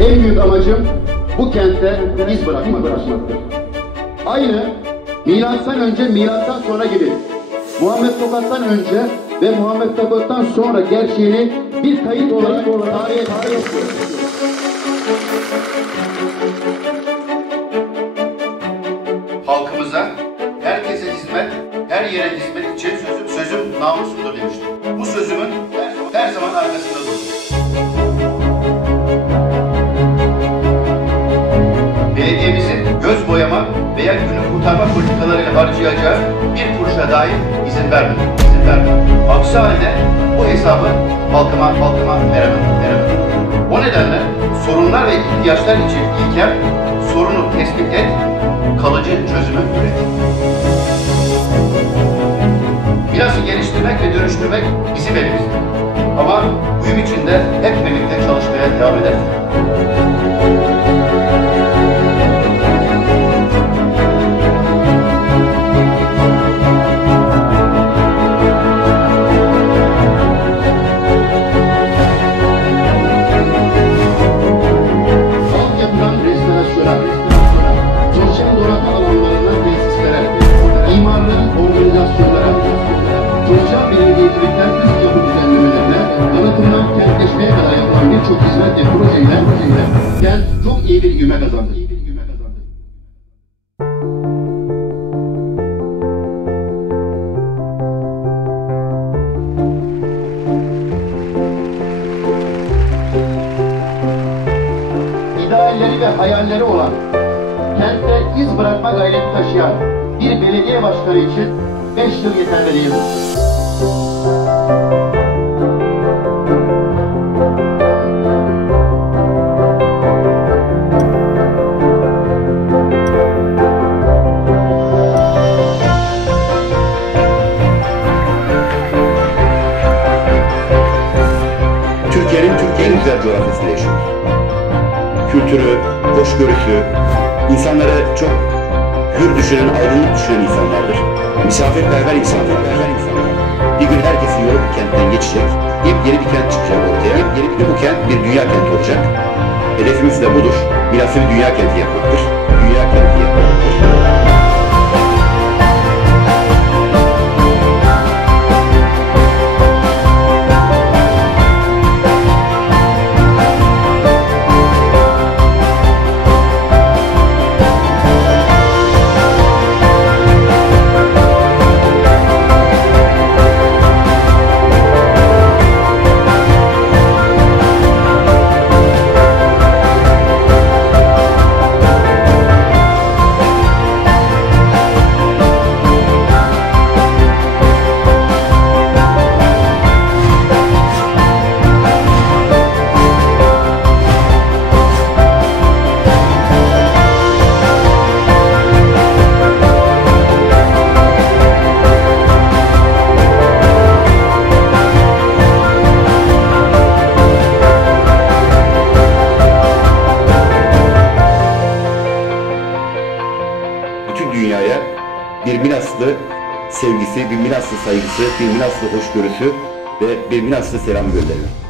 En büyük amacım bu kentte iz bırakmak, bırakmaktır. Aynı milattan önce, milattan sonra gibi Muhammed Tokat'tan önce ve Muhammed Tokat'tan sonra gerçeğini bir kayıt olarak tarihe tarih Halkımıza herkese hizmet, her yere hizmet için sözüm, sözüm namusumdur demiştim. Kurtarma politikalarıyla harcayacağı bir kuruşa dahi izin vermedim. İzin vermedim. Aksi halde bu hesabı halkıma, halkıma veremem, veremem. O nedenle sorunlar ve ihtiyaçlar için ilken sorunu tespit et, kalıcı çözümü üret. Binası geliştirmek ve dönüştürmek bizim elimizde. Ama uyum içinde hep birlikte çalışmaya devam ederiz. Birçok hizmet ve projeyle, projeyle kent çok iyi bir ivme kazandı. İyi bir ivme kazandı. idealleri ve hayalleri olan, kentte iz bırakma gayreti taşıyan bir belediye başkanı için 5 yıl yeterli değildir. Türkiye'nin Türkiye'nin güzel coğrafyasında yaşıyoruz. Kültürü, hoşgörüsü, insanları çok hür düşünen, aydınlık düşünen insanlardır. Misafirperver insanlar, perver insanlar. Bir gün herkesin yolu kentten geçecek. Yepyeni bir kent çıkacak ortaya. Yepyeni bir bu kent bir dünya kenti olacak. Hedefimiz de budur. Bilhassa bir dünya kenti yapmaktır. Dünya bir Milaslı sevgisi, bir Milaslı saygısı, bir Milaslı hoşgörüsü ve bir Milaslı selam gönderiyor.